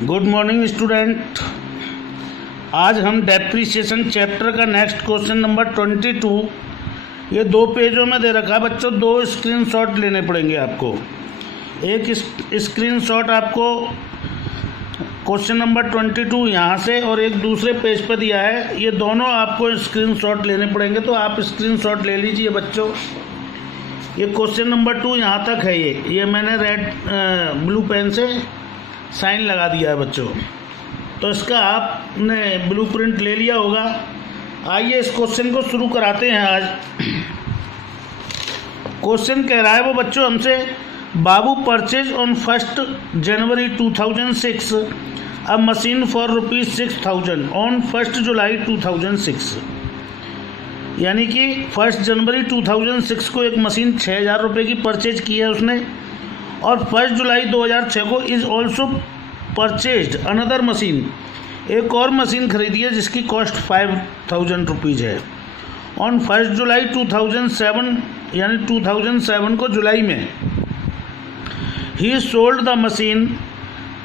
Good morning student. आज हम depreciation chapter का नेक्स्ट क्वेश्चन नंबर 22, ये 2 पेजों में दे रखा है बच्चों। 2 स्क्रीनशॉट लेने पड़ेंगे आपको। एक स्क्रीनशॉट आपको क्वेश्चन नंबर 22 यहाँ से और एक दूसरे पेज पर दिया है। ये दोनों आपको स्क्रीनशॉट लेने पड़ेंगे, तो आप स्क्रीनशॉट ले लीजिए बच्चों। ये क्वेश्चन नंबर 2 यहाँ तक है। ये मैंने ब्लू पेन से साइन लगा दिया है बच्चों। तो इसका आपने ब्लूप्रिंट ले लिया होगा। आइए इस क्वेश्चन को शुरू कराते हैं। आज क्वेश्चन कह रहा है वो बच्चों हमसे, बाबू purchase on 1 January 2006 a machine for ₹6,000 on 1 July 2006। यानी कि 1 जनवरी 2006 को एक मशीन 6,000 रुपये की परचेज की है उसने, और 1 जुलाई 2006 को is also purchased another machine, एक और मशीन खरीदी है जिसकी कॉस्ट 5,000 रुपीज़ है। ऑन 1 जुलाई 2007 यानी 2007 को जुलाई में ही sold the machine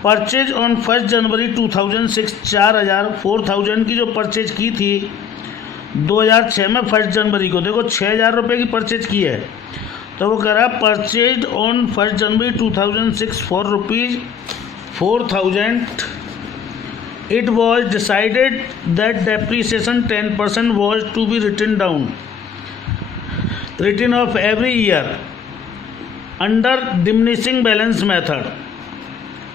purchase on 1 January 2006 4,000 की जो परचेज की थी 2006 में 1 जनवरी को। देखो 6,000 रुपये की परचेज की है, तो वो कह रहा है purchase on 1 January 2006 for ₹4,000। It was decided that depreciation 10% was to be written off every year under diminishing balance method,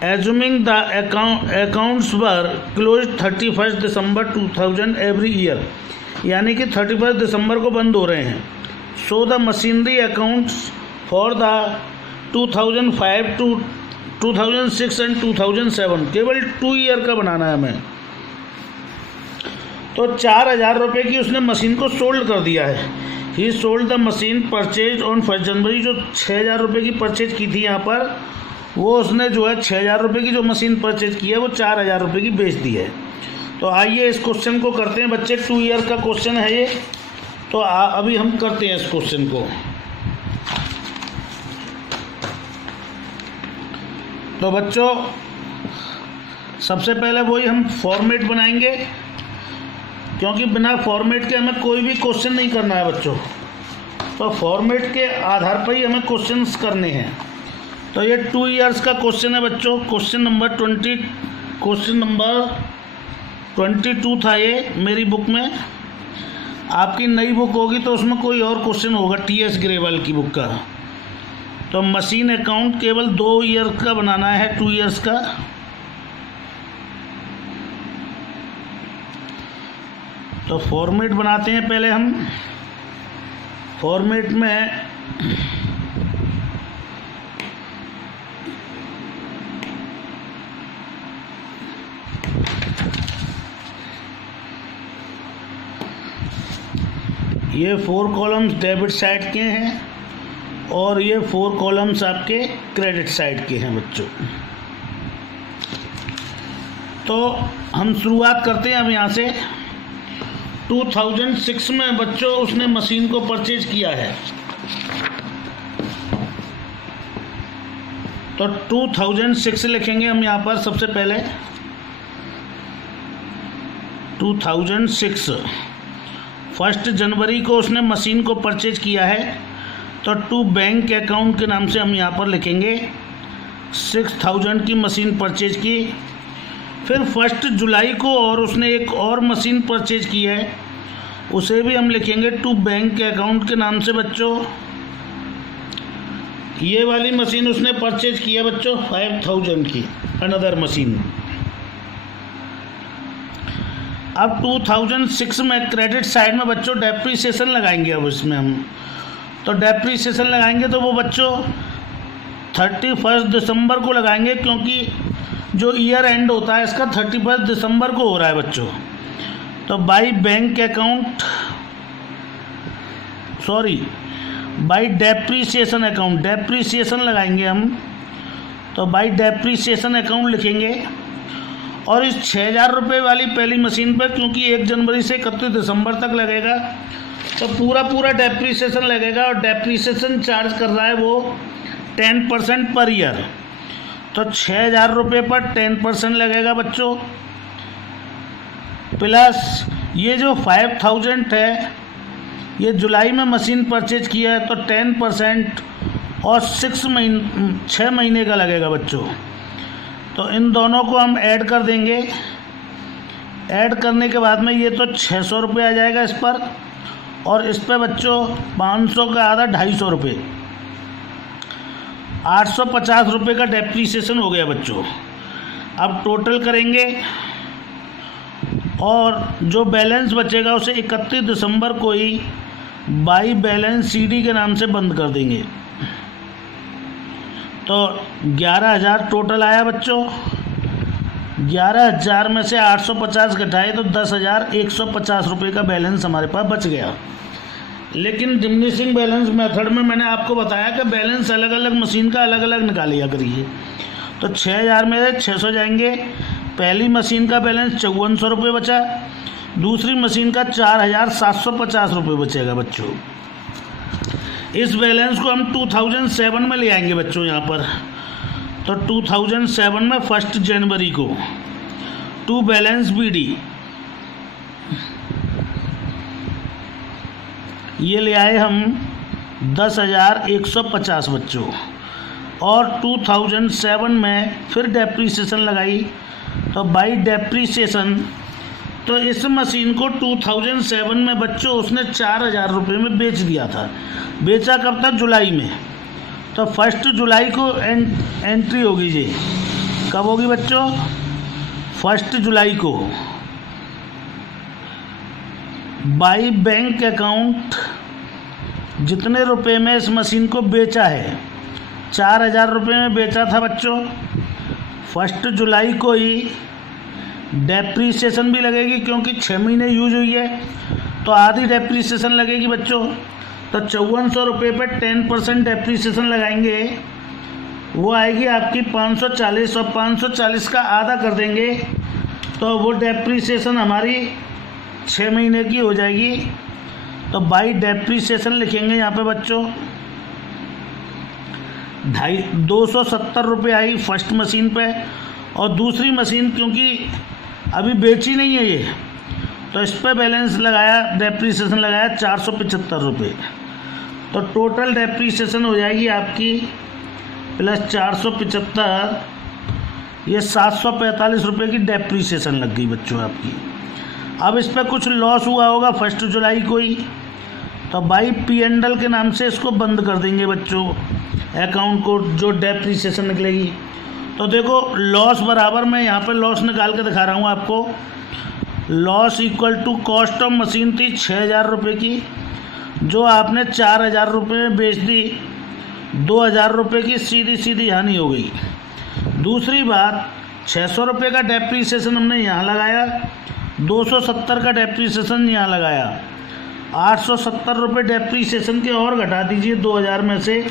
assuming the accounts were closed 31 December 2000 every year. यानी कि 31 दिसंबर को बंद हो रहे हैं। So the machinery accounts for the 2005 to 2006 and 2007 केवल 2 year का बनाना है हमें। तो 4,000 रुपये की उसने मशीन को सोल्ड कर दिया है। ही sold the machine purchase on 1 जनवरी। जो 6,000 रुपये की परचेज की थी यहाँ पर, वो उसने जो है 6,000 रुपये की जो मशीन परचेज की है वो 4,000 रुपये की बेच दी है। तो आइए इस क्वेश्चन को करते हैं बच्चे। 2 ईयर का क्वेश्चन है ये। तो अभी हम करते हैं इस क्वेश्चन को। तो बच्चों सबसे पहले वही हम फॉर्मेट बनाएंगे, क्योंकि बिना फॉर्मेट के हमें कोई भी क्वेश्चन नहीं करना है बच्चों। तो फॉर्मेट के आधार पर ही हमें क्वेश्चंस करने हैं। तो ये 2 ईयर्स का क्वेश्चन है बच्चों। क्वेश्चन नंबर 22 था ये मेरी बुक में। आपकी नई बुक होगी तो उसमें कोई और क्वेश्चन होगा, TS ग्रेवाल की बुक का। तो मशीन अकाउंट केवल 2 ईयर का बनाना है, 2 ईयर्स का। तो फॉर्मेट बनाते हैं पहले हम। फॉर्मेट में ये 4 कॉलम्स डेबिट साइड के हैं और ये 4 कॉलम्स आपके क्रेडिट साइड के हैं बच्चों। तो हम शुरुआत करते हैं अब यहाँ से। 2006 में बच्चों उसने मशीन को परचेज किया है। तो 2006 लिखेंगे हम यहाँ पर सबसे पहले। 2006 1 जनवरी को उसने मशीन को परचेज किया है, तो टू बैंक अकाउंट के नाम से हम यहाँ पर लिखेंगे 6,000 की मशीन परचेज की। फिर 1 जुलाई को और उसने एक और मशीन परचेज की है, उसे भी हम लिखेंगे टू बैंक अकाउंट के नाम से बच्चों। ये वाली मशीन उसने परचेज की है बच्चों 5,000 की, अनदर मशीन। अब 2006 में क्रेडिट साइड में बच्चों डेप्रीसिएशन लगाएंगे। अब इसमें हम तो डेप्रीसिएशन लगाएंगे तो वो बच्चों 31 दिसंबर को लगाएंगे, क्योंकि जो ईयर एंड होता है इसका 31 दिसंबर को हो रहा है बच्चों। तो by bank account, by depreciation account, depreciation लगाएंगे हम। तो बाई डेप्रीसिएशन अकाउंट लिखेंगे। और इस 6,000 रुपये वाली पहली मशीन पर, क्योंकि 1 जनवरी से 31 दिसंबर तक लगेगा, तो पूरा डेप्रीसिएशन लगेगा। और डेप्रीसिएशन चार्ज कर रहा है वो 10% पर ईयर। तो 6,000 रुपये पर 10% लगेगा बच्चों, प्लस ये जो 5,000 है ये जुलाई में मशीन परचेज किया है तो 10% और 6 महीने का लगेगा बच्चों। तो इन दोनों को हम ऐड कर देंगे। ऐड करने के बाद में ये तो 600 रुपये आ जाएगा इस पर, और इस पर बच्चों 500 का आधा 250 रुपये, 850 रुपये का डेप्रीसिएशन हो गया बच्चों। अब टोटल करेंगे और जो बैलेंस बचेगा उसे 31 दिसंबर को ही बाई बैलेंस CD के नाम से बंद कर देंगे। तो 11,000 टोटल आया बच्चों। 11,000 में से 850 घटाए तो 10,150 रुपये का बैलेंस हमारे पास बच गया। लेकिन डिमिनिशिंग बैलेंस मेथड में मैंने आपको बताया कि बैलेंस अलग अलग मशीन का अलग अलग निकालिया करिए। तो 6,000 में से 600 जाएंगे। पहली मशीन का बैलेंस 5400 रुपये बचा, दूसरी मशीन का 4,750 रुपये बचेगा बच्चों। इस बैलेंस को हम 2007 में ले आएंगे बच्चों यहाँ पर। तो 2007 में 1 जनवरी को टू बैलेंस BD ये ले आए हम 10,150 बच्चों, और 2007 में फिर डेप्रीसिएशन लगाई। तो बाई डेप्रीसिएशन तो इस मशीन को 2007 में बच्चों उसने 4,000 रुपये में बेच दिया था। बेचा कब तक? जुलाई में। तो 1 जुलाई को एंट्री होगी जी। कब होगी बच्चों? 1 जुलाई को बाई बैंक अकाउंट जितने रुपए में इस मशीन को बेचा है, 4,000 रुपये में बेचा था बच्चों। 1 जुलाई को ही डेप्रीसिएशन भी लगेगी क्योंकि 6 महीने यूज हुई है, तो आधी डेप्रीसिएशन लगेगी बच्चों। तो 5400 रुपये पर 10% डेप्रीसिएशन लगाएंगे, वो आएगी आपकी 540, और 540 का आधा कर देंगे तो वो डेप्रीसिएशन हमारी 6 महीने की हो जाएगी। तो बाई डेप्रीसिएशन लिखेंगे यहाँ पे बच्चों 270 रुपये आई फर्स्ट मशीन पे, और दूसरी मशीन क्योंकि अभी बेची नहीं है ये, तो इस पर बैलेंस लगाया, डेप्रीसिएशन लगाया 475 रुपये। तो टोटल डेप्रीसिएशन हो जाएगी आपकी प्लस 475, ये 745 रुपये की डेप्रीसिएशन लग गई बच्चों आपकी। अब इस पर कुछ लॉस हुआ होगा 1 जुलाई को ही, तो बाई P&L के नाम से इसको बंद कर देंगे बच्चों अकाउंट को, जो डेप्रीसिएशन निकलेगी। तो देखो लॉस बराबर मैं यहाँ पे लॉस निकाल के दिखा रहा हूँ आपको। Loss equal to cost of machine थी 6,000 रुपये की, जो आपने 4,000 रुपये में बेच दी, 2,000 रुपये की सीधी सीधी हानि हो गई। दूसरी बात 600 रुपये का डेप्रीसिएशन हमने यहाँ लगाया, 270 का डेप्रीसिएशन यहाँ लगाया, 870 रुपये डेप्रीसिएशन के और घटा दीजिए 2,000 में से,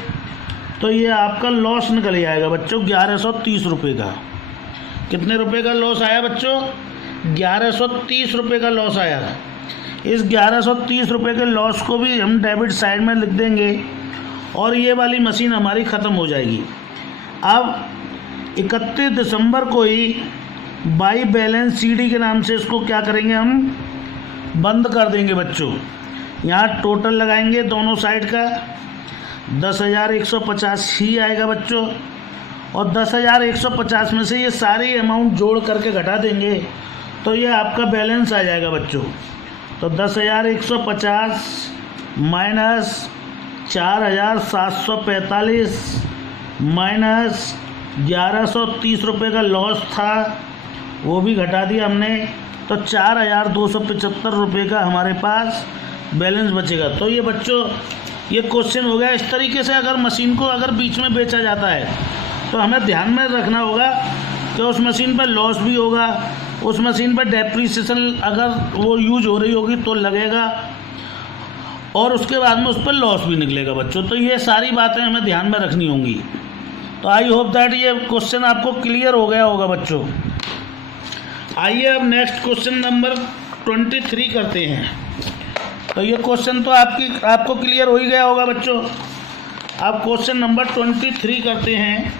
तो ये आपका लॉस निकल आएगा बच्चों 1130 रुपये का। कितने रुपए का लॉस आया बच्चों? 1130 रुपये का लॉस आया। इस 1130 रुपये के लॉस को भी हम डेबिट साइड में लिख देंगे और ये वाली मशीन हमारी ख़त्म हो जाएगी। अब 31 दिसंबर को ही बाई बैलेंस CD के नाम से इसको क्या करेंगे, हम बंद कर देंगे बच्चों। यहाँ टोटल लगाएंगे दोनों साइड का 10,150 ही आएगा बच्चों, और 10,150 में से ये सारी अमाउंट जोड़ करके घटा देंगे तो ये आपका बैलेंस आ जाएगा बच्चों। तो 10,150 माइनस 4,745 माइनस 1,130 रुपये का लॉस था, वो भी घटा दिया हमने, तो 4,275 रुपये का हमारे पास बैलेंस बचेगा। तो ये बच्चों ये क्वेश्चन हो गया। इस तरीके से अगर मशीन को अगर बीच में बेचा जाता है तो हमें ध्यान में रखना होगा कि उस मशीन पर लॉस भी होगा, उस मशीन पर डेप्रीसिएशन अगर वो यूज हो रही होगी तो लगेगा, और उसके बाद में उस पर लॉस भी निकलेगा बच्चों। तो ये सारी बातें हमें ध्यान में रखनी होंगी। तो आई होप दैट ये क्वेश्चन आपको क्लियर हो गया होगा बच्चों। आइए अब नेक्स्ट क्वेश्चन नंबर 23 करते हैं। तो ये क्वेश्चन तो आपको क्लियर हो ही गया होगा बच्चों। अब क्वेश्चन नंबर 23 करते हैं।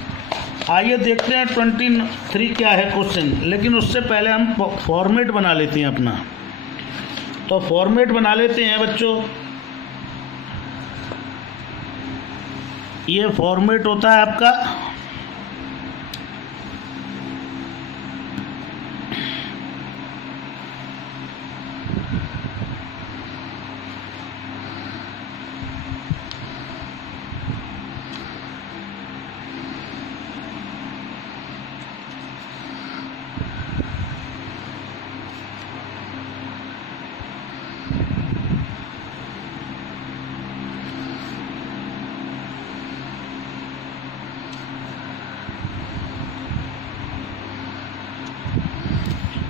आइए देखते हैं 23 क्या है क्वेश्चन, लेकिन उससे पहले हम फॉर्मेट बना लेते हैं अपना। तो फॉर्मेट बना लेते हैं बच्चों। ये फॉर्मेट होता है आपका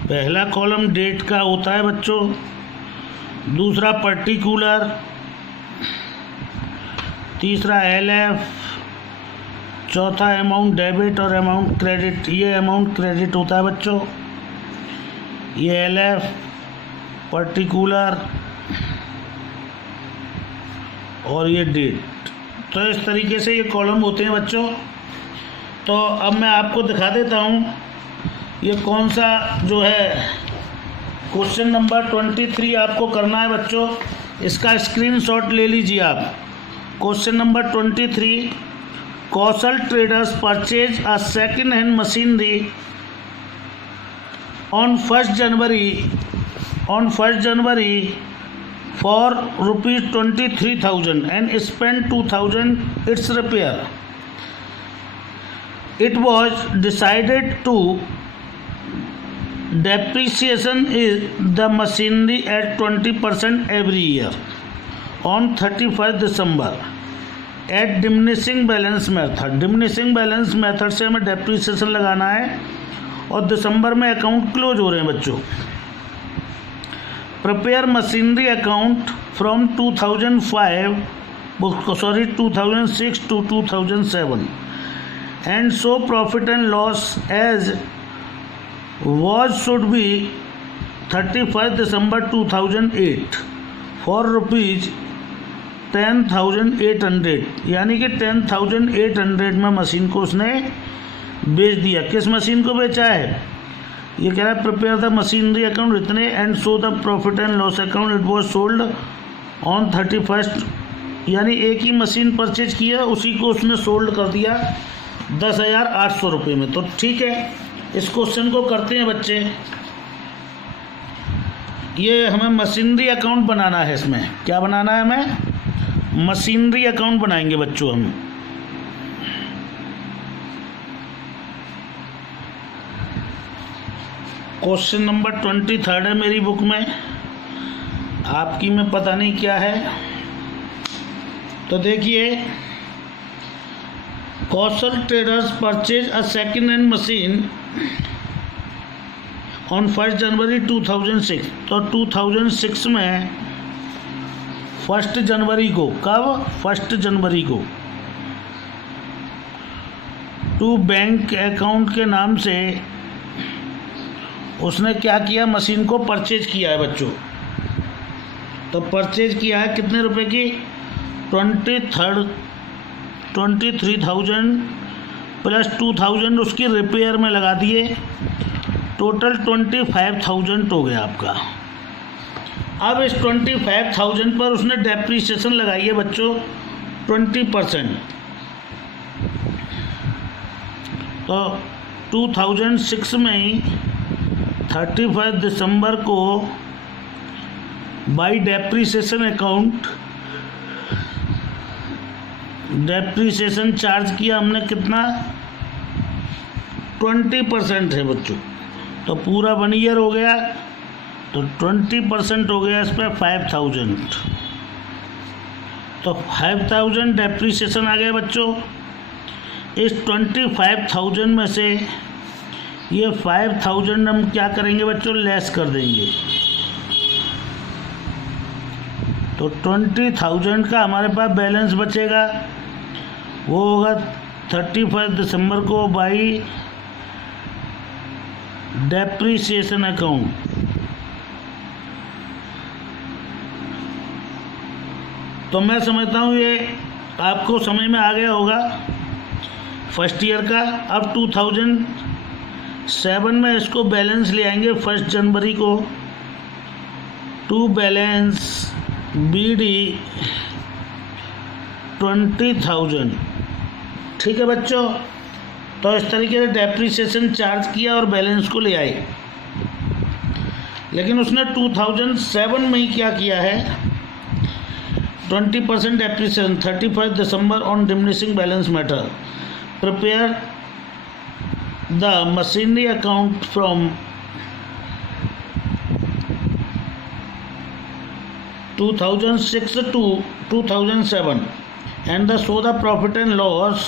पहला कॉलम डेट का होता है बच्चों, दूसरा पर्टिकुलर, तीसरा LF, चौथा अमाउंट डेबिट और अमाउंट क्रेडिट। ये अमाउंट क्रेडिट होता है बच्चों, ये LF, पर्टिकुलर और ये डेट। तो इस तरीके से ये कॉलम होते हैं बच्चों। तो अब मैं आपको दिखा देता हूँ ये कौन सा जो है क्वेश्चन नंबर 23 आपको करना है बच्चों। इसका स्क्रीनशॉट ले लीजिए आप। Question number 23, Kaushal traders purchase a second hand machinery on 1 January for ₹23,000 and spent 2,000 its repair. It was decided to depreciation is the machinery at 20% every year on 31st December at diminishing balance method. Diminishing balance method से हमें depreciation लगाना है और दिसंबर में account close हो रहे हैं बच्चों। Prepare machinery account from 2006 to 2007 and show profit and loss as was should be 31st December 2008 for ₹10,800, यानी कि 10,800 में मशीन को उसने बेच दिया। किस मशीन को बेचा है? ये कह रहा है प्रिपेयर द मशीनरी अकाउंट इतने and show the profit and loss account. It was sold on 31st, यानी एक ही मशीन परचेज किया, उसी को उसने सोल्ड कर दिया 10,800 रुपये में। तो ठीक है, इस क्वेश्चन को करते हैं बच्चे। ये हमें मशीनरी अकाउंट बनाना है। इसमें क्या बनाना है? हमें मशीनरी अकाउंट बनाएंगे बच्चों हम। क्वेश्चन नंबर 23 है मेरी बुक में, आपकी में पता नहीं क्या है। तो देखिए, Kaushal traders purchase a second hand machine on 1 January 2006। तो 2006 में 1 जनवरी को, कब? 1 जनवरी को टू बैंक अकाउंट के नाम से उसने क्या किया? मशीन को परचेज किया है बच्चों। तो परचेज किया है कितने रुपए की? 23,000 प्लस 2,000 उसकी रिपेयर में लगा दिए, टोटल 25,000 हो गया आपका। अब इस 25,000 पर उसने डेप्रीसिएशन लगाई है बच्चों 20%। तो 2006 में ही 31 दिसंबर को by depreciation account depreciation charge किया हमने। कितना? 20% है बच्चों। तो पूरा 1 ईयर हो गया, तो 20% हो गया इस पर 5,000। तो 5,000 डेप्रीसिएशन आ गया बच्चों। इस 25,000 में से ये 5,000 हम क्या करेंगे बच्चों? लेस कर देंगे। तो 20,000 का हमारे पास बैलेंस बचेगा, वो होगा 31 दिसंबर को बाई डेप्रीसिएशन अकाउंट। तो मैं समझता हूँ ये आपको समझ में आ गया होगा फर्स्ट ईयर का। अब 2007 में इसको बैलेंस ले आएंगे 1 जनवरी को। To balance BD 20,000। ठीक है बच्चों, तो इस तरीके से डेप्रिसिएशन चार्ज किया और बैलेंस को ले आए। लेकिन उसने 2007 में ही क्या किया है, 20% depreciation 31 December on diminishing balance matter. Prepare the machinery account from 2006 to 2007 and the show the profit and loss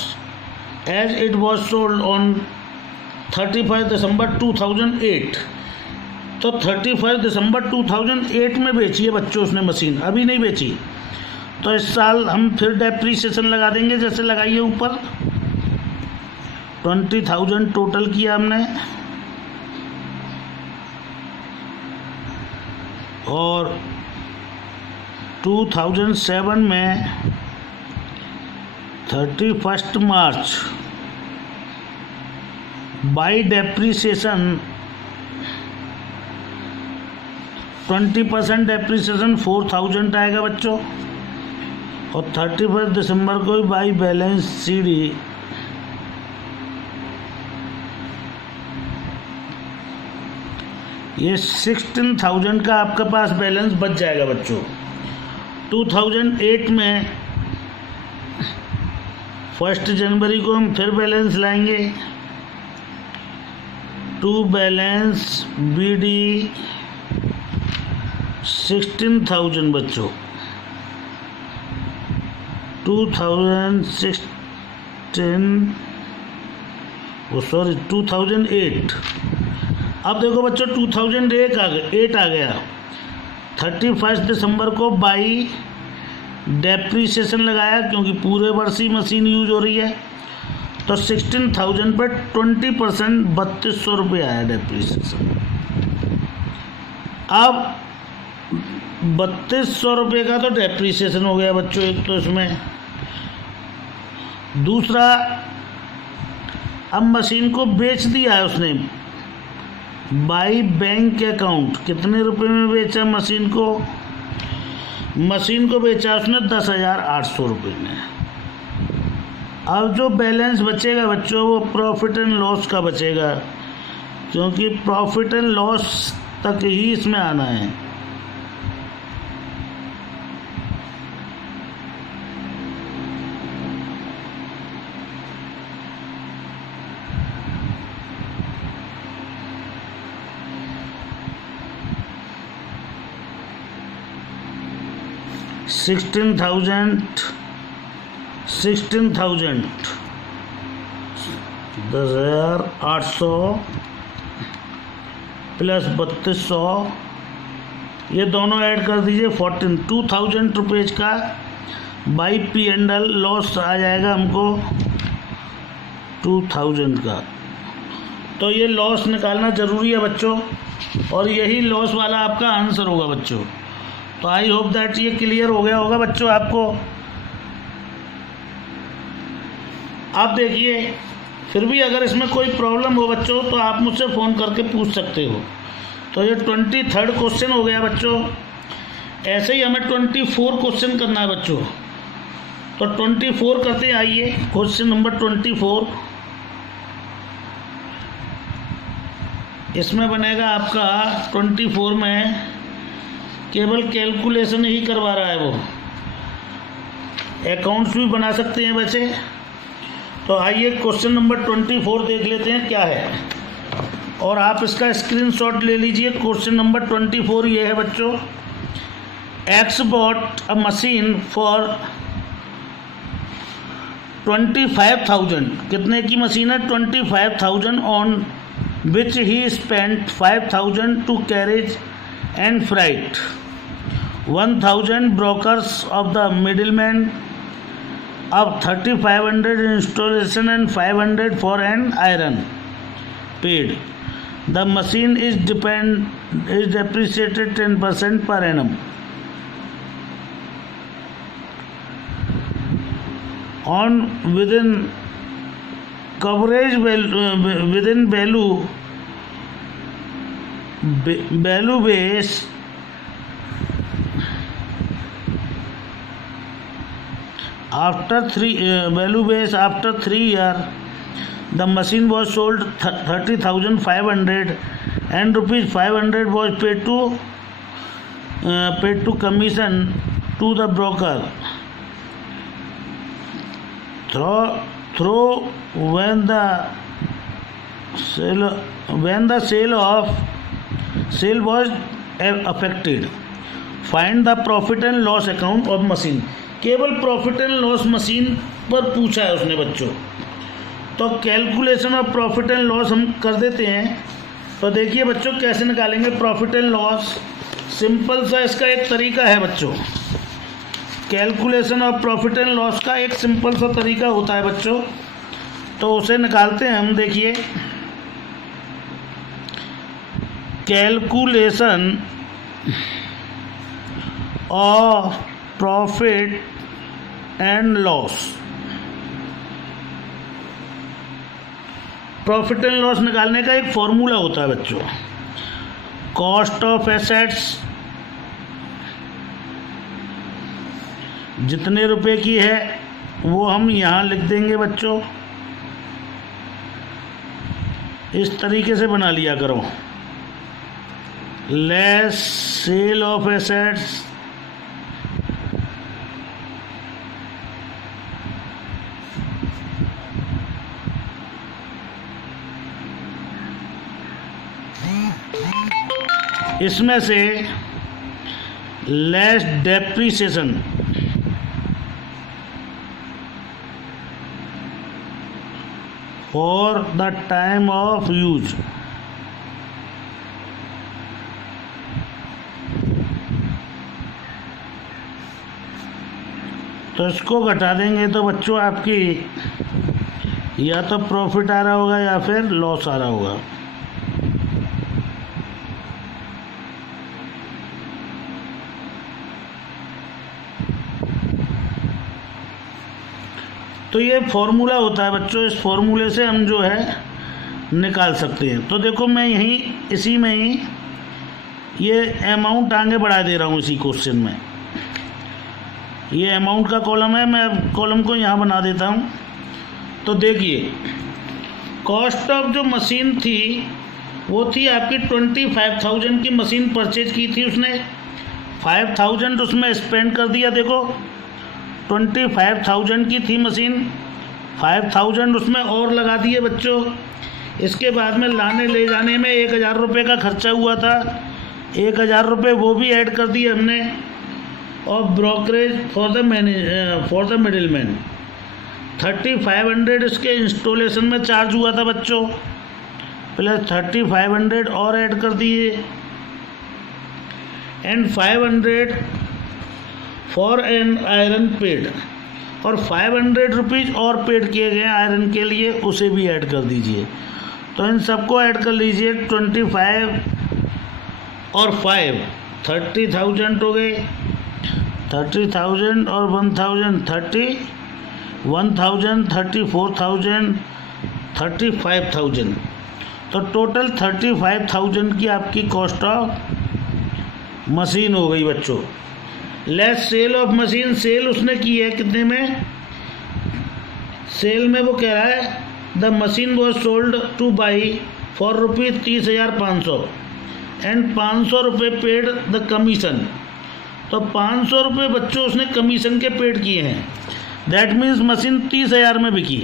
as it was sold on 31 December 2008। तो 31 दिसंबर 2008 में बेची है बच्चों उसने मशीन, अभी नहीं बेची। तो इस साल हम फिर डेप्रीसिएशन लगा देंगे जैसे लगाइए ऊपर। 20,000 टोटल किया हमने, और 2007 में 31 मार्च बाई डेप्रीसिएशन 20% डेप्रीसिएशन 4,000 आएगा बच्चों, और 31 दिसंबर को बाई बैलेंस CD ये 16,000 का आपके पास बैलेंस बच जाएगा बच्चों। 2008 में 1 जनवरी को हम फिर बैलेंस लाएंगे। टू बैलेंस BD 16,000 बच्चों, 2008। अब देखो बच्चों 2008 आ गया। 31 दिसंबर को बाई डेप्रीसिएशन लगाया क्योंकि पूरे वर्ष ही मशीन यूज हो रही है। तो 16,000 पर 20% 3200 रुपये आया डेप्रीसिएशन। अब 3200 रुपये का तो डेप्रीसिएशन हो गया बच्चों एक तो इसमें। दूसरा, अब मशीन को बेच दिया है उसने बाई बैंक अकाउंट। कितने रुपए में बेचा मशीन को? मशीन को बेचा उसने 10,800 रुपये में। अब जो बैलेंस बचेगा बच्चों वो प्रॉफिट एंड लॉस का बचेगा, क्योंकि प्रॉफिट एंड लॉस तक ही इसमें आना है। सिक्सटीन थाउजेंड 10,800 प्लस 3200, ये दोनों ऐड कर दीजिए 2,000 रुपीज़ का बाई P&L लॉस आ जाएगा हमको 2,000 का। तो ये लॉस निकालना ज़रूरी है बच्चों, और यही लॉस वाला आपका आंसर होगा बच्चों। तो आई होप दैट ये क्लियर हो गया होगा बच्चों आपको। आप देखिए, फिर भी अगर इसमें कोई प्रॉब्लम हो बच्चों तो आप मुझसे फ़ोन करके पूछ सकते हो। तो ये 23rd क्वेश्चन हो गया बच्चों। ऐसे ही हमें 24 क्वेश्चन करना है बच्चों। तो 24 करते आइए। क्वेश्चन नंबर 24, इसमें बनेगा आपका 24 में केवल कैलकुलेशन ही करवा रहा है वो, अकाउंट्स भी बना सकते हैं वैसे। तो आइए क्वेश्चन नंबर 24 देख लेते हैं क्या है, और आप इसका स्क्रीनशॉट ले लीजिए। क्वेश्चन नंबर 24 ये है बच्चों, x bought a machine for 25,000। कितने की मशीन है? 25,000 on which he spent 5,000 to carriage and freight, 1,000 brokers of the middleman, of 3,500 installation and 500 for an iron paid. The machine is depreciated 10% per annum. On within coverage with in value base after 3 years the machine was sold 30,500 and rupees 500 was paid to commission to the broker through when the sale was affected. Find the profit and loss account of machine. केवल profit and loss machine पर पूछा है उसने बच्चों, तो calculation of profit and loss हम कर देते हैं। तो देखिए बच्चों कैसे निकालेंगे प्रॉफिट एंड लॉस। सिंपल सा इसका एक तरीका है बच्चों, calculation of profit and loss का एक सिंपल सा तरीका होता है बच्चों, तो उसे निकालते हैं हम। देखिए calculation of profit and loss. Profit and loss निकालने का एक फॉर्मूला होता है बच्चों, कॉस्ट ऑफ एसेट्स जितने रुपए की है वो हम यहाँ लिख देंगे बच्चों, इस तरीके से बना लिया करो। लेस सेल ऑफ एसेट्स इसमें से less depreciation for the time of use. तो इसको घटा देंगे तो बच्चों आपकी या तो प्रॉफिट आ रहा होगा या फिर लॉस आ रहा होगा। तो ये फॉर्मूला होता है बच्चों, इस फॉर्मूले से हम जो है निकाल सकते हैं। तो देखो मैं यहीं इसी में ही ये अमाउंट आगे बढ़ा दे रहा हूँ इसी क्वेश्चन में। ये अमाउंट का कॉलम है, मैं कॉलम को यहाँ बना देता हूँ। तो देखिए कॉस्ट ऑफ जो मशीन थी वो थी आपकी 25,000 की मशीन परचेज की थी उसने, 5,000 उसमें स्पेंड कर दिया। देखो 25,000 की थी मशीन, 5,000 उसमें और लगा दिए बच्चों। इसके बाद में लाने ले जाने में 1,000 रुपये का खर्चा हुआ था, 1,000 रुपये वो भी ऐड कर दिए हमने। और ब्रोकरेज फॉर द मिडिलमैन 3,500 इसके इंस्टॉलेशन में चार्ज हुआ था बच्चों, प्लस 3,500 और ऐड कर दिए, and 500 for an iron paid, और 500 रुपीज़ और पेड किए गए आयरन के लिए, उसे भी ऐड कर दीजिए। तो इन सबको ऐड कर लीजिए, 25 और 5 30,000 हो गए, 30,000 और 1,000 31,000 34,000 35,000। तो टोटल 35,000 की आपकी कॉस्ट ऑफ मशीन हो गई बच्चों। Less sale of machine, sale उसने की है कितने में, सेल में वो कह रहा है the machine was sold two by for rupees 30,500 and 500 रुपये पेड द कमीशन। तो 500 रुपये बच्चों उसने कमीशन के पेड किए हैं। दैट मीन्स मशीन 30,000 में बिकी,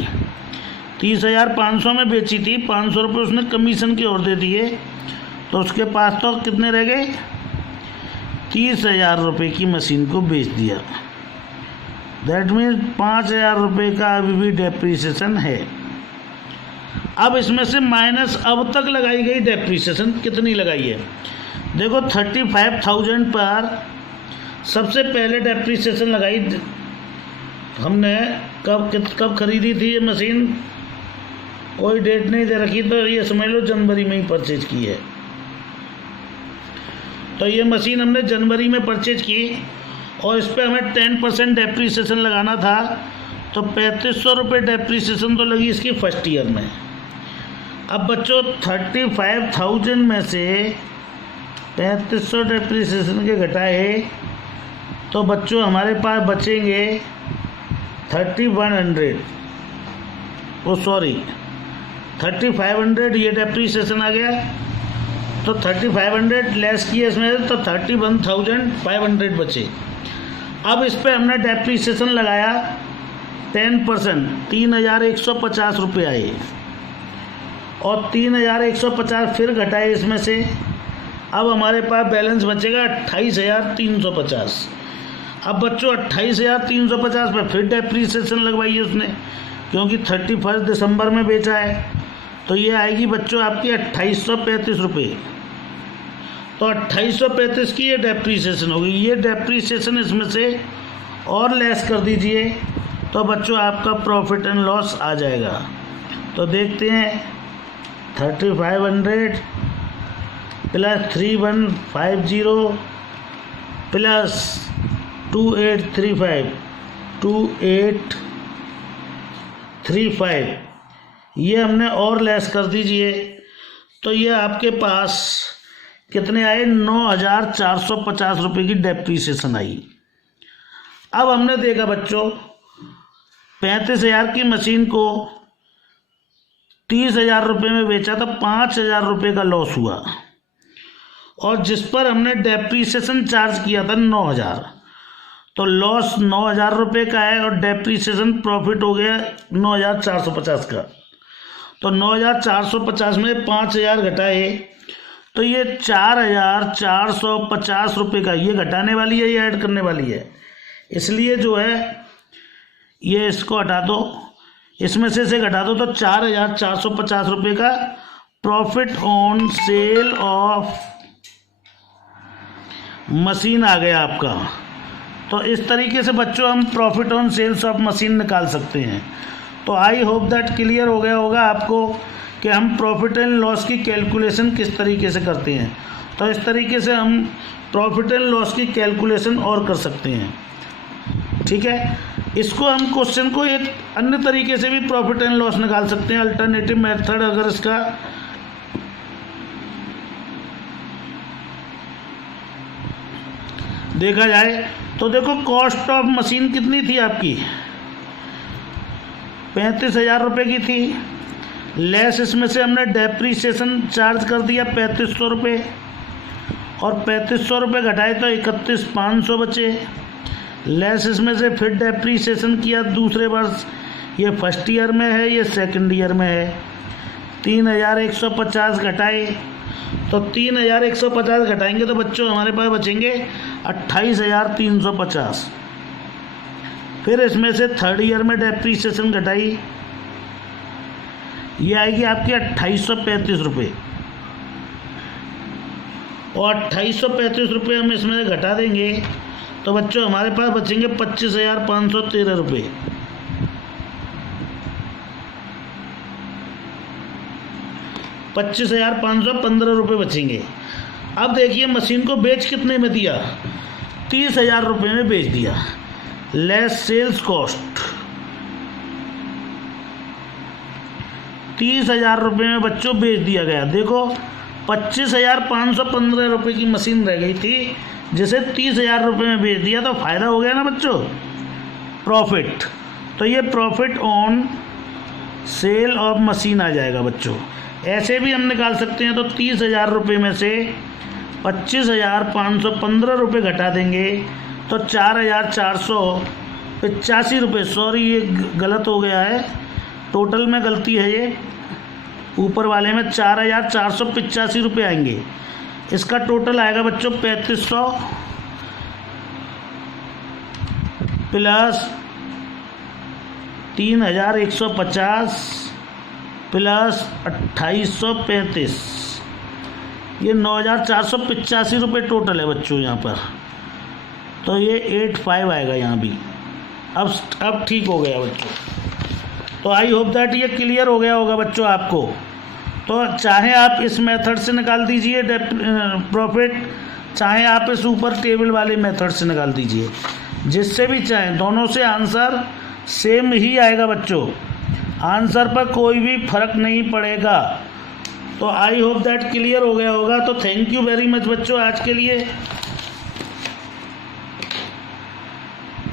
30,500 में बेची थी, 500 रुपये उसने कमीशन की ओर दे दिए। तो उसके पास तो कितने रह गए, 30,000 रुपये की मशीन को बेच दिया। दैट मीन्स 5,000 रुपये का अभी भी डेप्रीसिएशन है। अब इसमें से माइनस अब तक लगाई गई डेप्रीसिएशन कितनी लगाई है, देखो 35,000 पर सबसे पहले डेप्रीसिएशन लगाई हमने, कब खरीदी थी ये मशीन, कोई डेट नहीं दे रखी, तो ये समझ लो जनवरी में ही परचेज की है। तो ये मशीन हमने जनवरी में परचेज की और इस पर हमें 10% डेप्रीसिएशन लगाना था। तो 3500 रुपये डेप्रीसिएशन तो लगी इसकी फर्स्ट ईयर में। अब बच्चों 35,000 में से 3500 डेप्रीसिएशन के घटाए तो बच्चों हमारे पास बचेंगे 3500 ये डेप्रीसिएशन आ गया। तो 3500 लेस किया इसमें तो 31,500 बचे। अब इस पर हमने डेप्रीसिएशन लगाया 10%, 3,150 रुपये आए और 3,150 फिर घटाए इसमें से। अब हमारे पास बैलेंस बचेगा 28,350। अब बच्चों 28,350 पर फिर डेप्रीसिएशन लगवाई है उसने, क्योंकि 31 दिसंबर में बेचा है। तो ये आएगी बच्चों आपकी 2835 रुपये। तो 2835 की ये डेप्रीसिएशन होगी। ये डेप्रीसिएशन इसमें से और लेस कर दीजिए तो बच्चों आपका प्रॉफिट एंड लॉस आ जाएगा। तो देखते हैं 3500 प्लस 3150 प्लस 2835 ये हमने और लेस कर दीजिए तो ये आपके पास कितने आए, 9,450 रुपये की डेप्रीसिएशन आई। अब हमने देखा बच्चों 35,000 की मशीन को 30,000 रुपये में बेचा तो 5,000 रुपये का लॉस हुआ, और जिस पर हमने डेप्रीसिएशन चार्ज किया था 9,000, तो लॉस 9,000 रुपये का है और डेप्रीसिएशन प्रॉफिट हो गया 9,450 का। तो 9,450 में 5,000 घटाए तो ये 4,450 रुपये का, ये घटाने वाली है ये ऐड करने वाली है, इसलिए जो है ये इसको हटा दो, इसमें से इसे घटा दो तो 4,450 रुपये का profit on sale of machine आ गया आपका। तो इस तरीके से बच्चों हम profit on sales of machine निकाल सकते हैं। तो आई होप दैट क्लियर हो गया होगा आपको कि हम प्रॉफिट एंड लॉस की कैलकुलेशन किस तरीके से करते हैं। तो इस तरीके से हम प्रॉफिट एंड लॉस की कैलकुलेशन और कर सकते हैं, ठीक है। इसको हम क्वेश्चन को एक अन्य तरीके से भी प्रॉफिट एंड लॉस निकाल सकते हैं, अल्टरनेटिव मेथड अगर इसका देखा जाए तो देखो कॉस्ट ऑफ मशीन कितनी थी आपकी, 35,000 रुपये की थी, लेस इसमें से हमने डेप्रीसिएशन चार्ज कर दिया 3,500 रुपये, और 3,500 रुपये घटाए तो 31,500 बचे, लेस इसमें से फिर डेप्रीसिएशन किया दूसरे वर्ष, ये फर्स्ट ईयर में है ये सेकंड ईयर में है, 3,150 घटाए तो 3,150 घटाएंगे तो बच्चों हमारे पास बचेंगे 28,350। फिर इसमें से थर्ड ईयर में डेप्रीसिएशन घटाई, ये आएगी आपकी 2,835 रुपये, और 2,835 रुपये हम इसमें से घटा देंगे तो बच्चों हमारे पास बचेंगे 25,513 रुपये। 25,515 रुपये बचेंगे। अब देखिए मशीन को बेच कितने में दिया, 30,000 रुपये में बेच दिया, लेस सेल्स कॉस्ट 30,000 रुपये में बच्चों बेच दिया गया। देखो 25,515 रुपये की मशीन रह गई थी जिसे 30,000 रुपये में बेच दिया, तो फ़ायदा हो गया ना बच्चों, प्रॉफिट। तो ये profit on sale of machine आ जाएगा बच्चों। ऐसे भी हम निकाल सकते हैं, तो 30,000 रुपये में से 25,515 रुपये घटा देंगे तो 4,485 रुपये, सॉरी ये गलत हो गया है, टोटल में गलती है, ये ऊपर वाले में 4,485 रुपये आएंगे। इसका टोटल आएगा बच्चों 3,500 प्लस 3,150 प्लस 2,835, ये 9,485 रुपये टोटल है बच्चों यहाँ पर। तो ये 85 आएगा यहाँ भी। अब ठीक हो गया बच्चों। तो आई होप दैट ये क्लियर हो गया होगा बच्चों आपको। तो चाहे आप इस मेथड से निकाल दीजिए प्रॉफिट, चाहे आप इस ऊपर टेबल वाले मेथड से निकाल दीजिए, जिससे भी चाहें, दोनों से आंसर सेम ही आएगा बच्चों, आंसर पर कोई भी फर्क नहीं पड़ेगा। तो आई होप दैट क्लियर हो गया होगा। तो थैंक यू वेरी मच बच्चों आज के लिए।